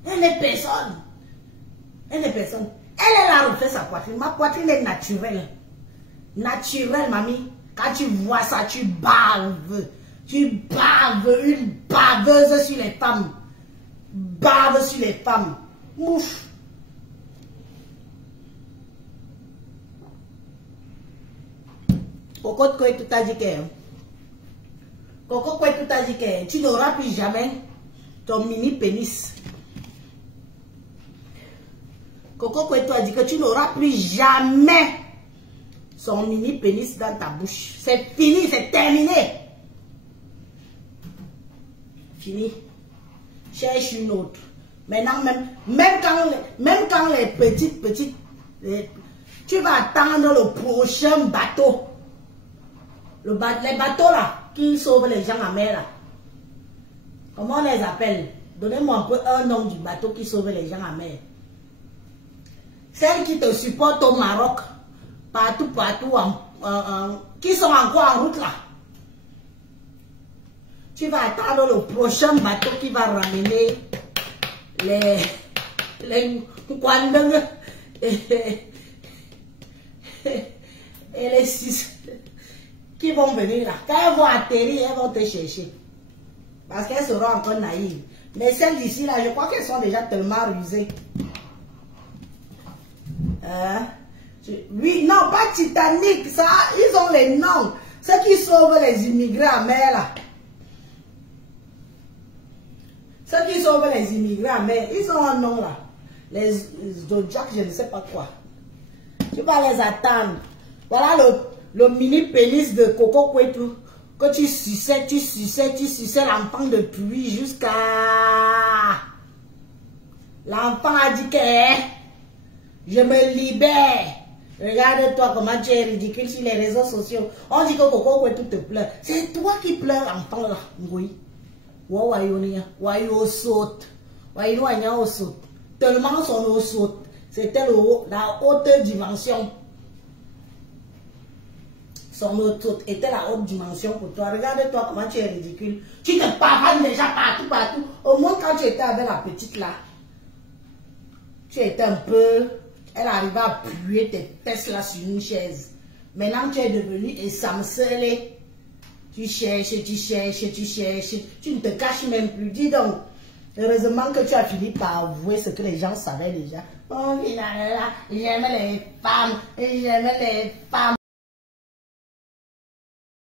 Elle n'est personne. Elle n'est personne. Elle a refait sa poitrine. Ma poitrine est naturelle. Naturelle, mamie. Quand tu vois ça, tu baves. Tu baves. Une baveuse sur les femmes. Bave sur les femmes. Ouf. Coco quoi tout a dit que. Coco quoi tout a dit que. Tu n'auras plus jamais ton mini pénis. Coco quoi tout a dit que tu n'auras plus jamais son mini pénis dans ta bouche. C'est fini, c'est terminé. Fini. Cherche une autre. Maintenant, même quand les petites, tu vas attendre le prochain bateau. Les bateaux là, qui sauvent les gens en mer là. Comment on les appelle? Donnez-moi un peu un nom du bateau qui sauve les gens en mer. Celles qui te supportent au Maroc, partout, qui sont encore en route là. Tu vas attendre le prochain bateau qui va ramener les Kwandeng et les 6 qui vont venir là. Quand elles vont atterrir, elles vont te chercher. Parce qu'elles seront encore naïves. Mais celles d'ici là, je crois qu'elles sont déjà tellement rusées. Oui, non, pas Titanic, ça, ils ont les noms. Ceux qui sauvent les immigrés en mer là. Ceux qui sauvent les immigrés en mer, ils ont un nom là. Les Zodiac, je ne sais pas quoi. Tu vas les attendre. Voilà le mini pénis de Coco Kwetu que tu suçais l'enfant de pluie jusqu'à... L'enfant a dit que je me libère. Regarde-toi comment tu es ridicule sur les réseaux sociaux. On dit que Coco Kwetu te pleure. C'est toi qui pleures, enfant là. Oui. Wayo saute. Wayo saute. Tellement son eau saute. C'était la haute dimension. Son eau saute était la haute dimension pour toi. Regarde-toi comment tu es ridicule. Tu te pavanes déjà partout. Au moins quand tu étais avec la petite là. Tu étais un peu... Elle arrivait à puer tes fesses là sur une chaise. Maintenant tu es devenu essamcelé. Tu cherches. Tu ne te caches même plus. Dis donc. Heureusement que tu as fini par avouer ce que les gens savaient déjà. Oh, j'aimais les femmes.